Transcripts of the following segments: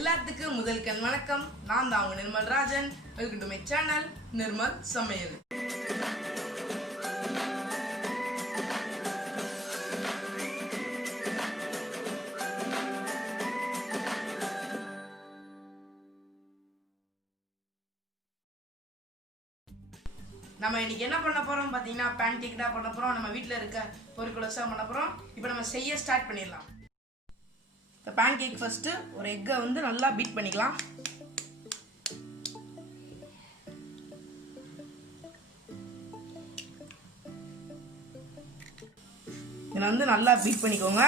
எல்லாத்துக்கும் முதல்கண் வணக்கம். நான் தான் உங்க Nirmal Rajan. Welcome to my channel Nirmal சமையல். நம்ம இன்னைக்கு என்ன பண்ண போறோம் பாத்தீங்கன்னா பேன் கேக் தான் பண்ண போறோம். நம்ம வீட்டில் இருக்க பொருட்களை வச்சு பண்ண போறோம். இப்போ நம்ம செய்ய ஸ்டார்ட் பண்ணிடலாம். இந்த பேன் கேக் ஃபர்ஸ்ட் ஒரு எக்கை வந்து நல்லா பீட் பண்ணிக்கலாம். இதை வந்து நல்லா பீட் பண்ணிக்கோங்க.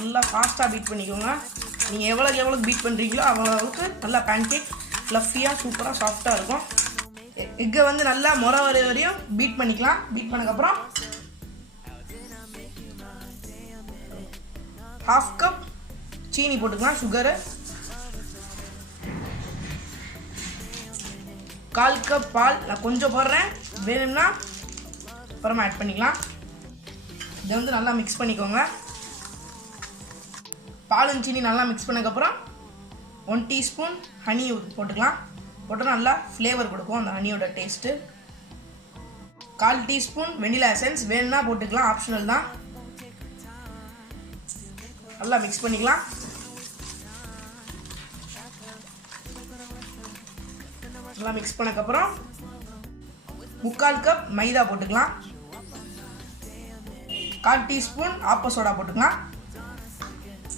நல்லா ஃபாஸ்ட்டாக பீட் பண்ணிக்கோங்க. நீங்கள் எவ்வளோக்கு பீட் பண்ணுறீங்களோ அவ்வளோவுக்கு நல்லா பேன் கேக் ஃப்ளஃபியாக சூப்பராக சாஃப்டாக இருக்கும். எக்கை வந்து நல்லா முறை வரையும் பீட் பண்ணிக்கலாம். பீட் பண்ணதுக்கப்புறம் 1/2 கப் சீனி போட்டுக்கலாம். சுகரு 1/4 கப் பால் நான் கொஞ்சம் போடுறேன், வேணும்னா அப்புறமா ஆட் பண்ணிக்கலாம். இதை வந்து நல்லா மிக்ஸ் பண்ணிக்கோங்க. பாலும் சீனி நல்லா மிக்ஸ் பண்ணதுக்கப்புறம் 1 டீஸ்பூன் ஹனி போட்டுக்கலாம். போட்டால் நல்லா ஃப்ளேவர் கொடுக்கும் அந்த ஹனியோட டேஸ்ட்டு. 1/4 டீஸ்பூன் வெனிலா எசன்ஸ் வேணும்னா போட்டுக்கலாம், ஆப்ஷனல் தான். நல்லா மிக்ஸ் பண்ணிக்கலாம். நல்லா மிக்ஸ் பண்ணக்கப்புறம் 3/4 கப் மைதா போட்டுக்கலாம். 1/4 டீஸ்பூன் ஆப்ப சோடா போட்டுக்கலாம்.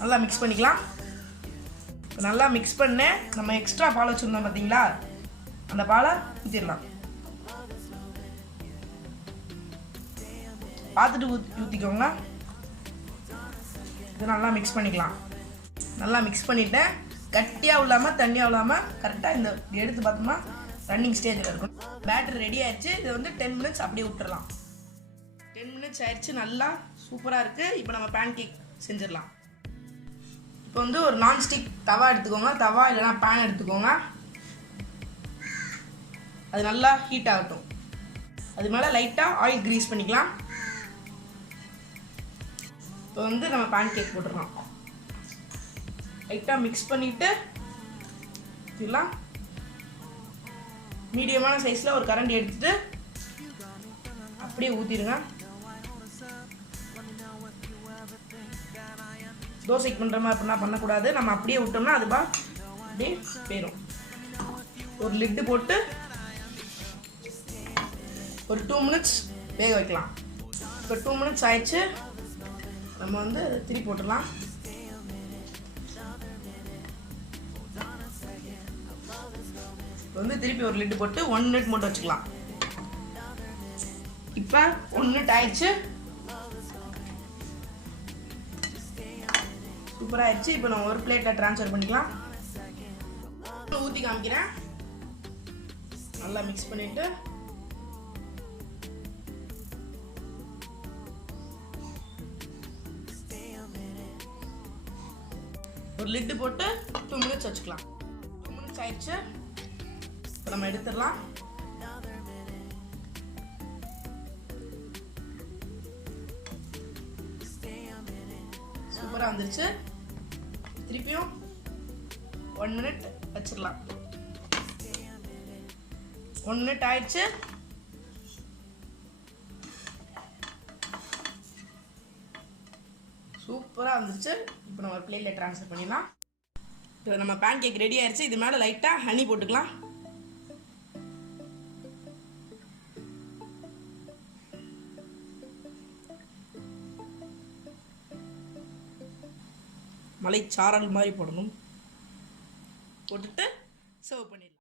நல்லா மிக்ஸ் பண்ணிக்கலாம். நல்லா மிக்ஸ் பண்ண நம்ம எக்ஸ்ட்ரா பால் வச்சுருந்தோம் பார்த்தீங்களா, அந்த பாலை ஊற்றிடலாம். பார்த்துட்டு ஊற்றிக்கோங்க. இது நல்லா மிக்ஸ் பண்ணிக்கலாம். நல்லா மிக்ஸ் பண்ணிவிட்டேன். கட்டியாக இல்லாமல் தண்ணியாக இல்லாமல் கரெக்டாக இந்த எடுத்து பார்த்தோம்னா ரன்னிங் ஸ்டேஜில் இருக்கும். பேட்டர் ரெடி ஆயிடுச்சு. இதை வந்து 10 மினிட்ஸ் அப்படியே விட்டுறலாம். 10 மினிட்ஸ் ஆயிடுச்சு. நல்லா சூப்பராக இருக்குது. இப்போ நம்ம பேன் கேக் செஞ்சிடலாம். இப்போ வந்து ஒரு நான்ஸ்டிக் தவா எடுத்துக்கோங்க. தவா இல்லைனா பேன் எடுத்துக்கோங்க. அது நல்லா ஹீட் ஆகட்டும். அது மேலே லைட்டாக ஆயில் க்ரீஸ் பண்ணிக்கலாம். இப்போ வந்து நம்ம பேன் கேக் போட்டுடலாம். லைட்டாக மிக்ஸ் பண்ணிவிட்டு இதெல்லாம் மீடியமான சைஸில் ஒரு கரண்டி எடுத்துட்டு அப்படியே ஊற்றிடுங்க. தோசைக்கு பண்ணுற மாதிரி அப்படின்னா பண்ணக்கூடாது. நம்ம அப்படியே விட்டோம்னா அது அப்படியே போயிடும். ஒரு லிட்டு போட்டு ஒரு 2 மினிட்ஸ் வேக வைக்கலாம். இப்போ 2 மினிட்ஸ் ஆயிடுச்சு. நம்ம வந்து திருப்பி போட்டுடலாம். இப்போ வந்து திருப்பி ஒரு லிட்டு போட்டு 1 மினிட் மட்டும் வச்சுக்கலாம். இப்போ 1 மினிட் ஆயிடுச்சு. சூப்பராக ஆயிடுச்சு. இப்போ நம்ம ஒரு பிளேட்டில் ட்ரான்ஸ்ஃபர் பண்ணிக்கலாம். ஊற்றி காமிக்கிறேன். நல்லா மிக்ஸ் பண்ணிவிட்டு ஒரு லிட்டு போட்டு 2 மினிட்ஸ் வச்சுக்கலாம். 2 மினிட்ஸ் ஆயிடுச்சு. இப்போ நம்ம எடுத்துடலாம். சூப்பராக வந்துருச்சு. திருப்பியும் 1 மினிட் வச்சிடலாம். 1 மினிட் ஆயிடுச்சு. சூப்பராக வந்துருச்சு. இப்போ நம்ம ஒரு பிளேட்டில் ட்ரான்ஸ்ஃபர் பண்ணிடலாம். இப்போ நம்ம பேன் கேக் ரெடி ஆயிடுச்சு. இது மேலே லைட்டாக ஹனி போட்டுக்கலாம். மலைச்சாரல் மாதிரி போடணும். போட்டுட்டு சர்வ் பண்ணிடலாம்.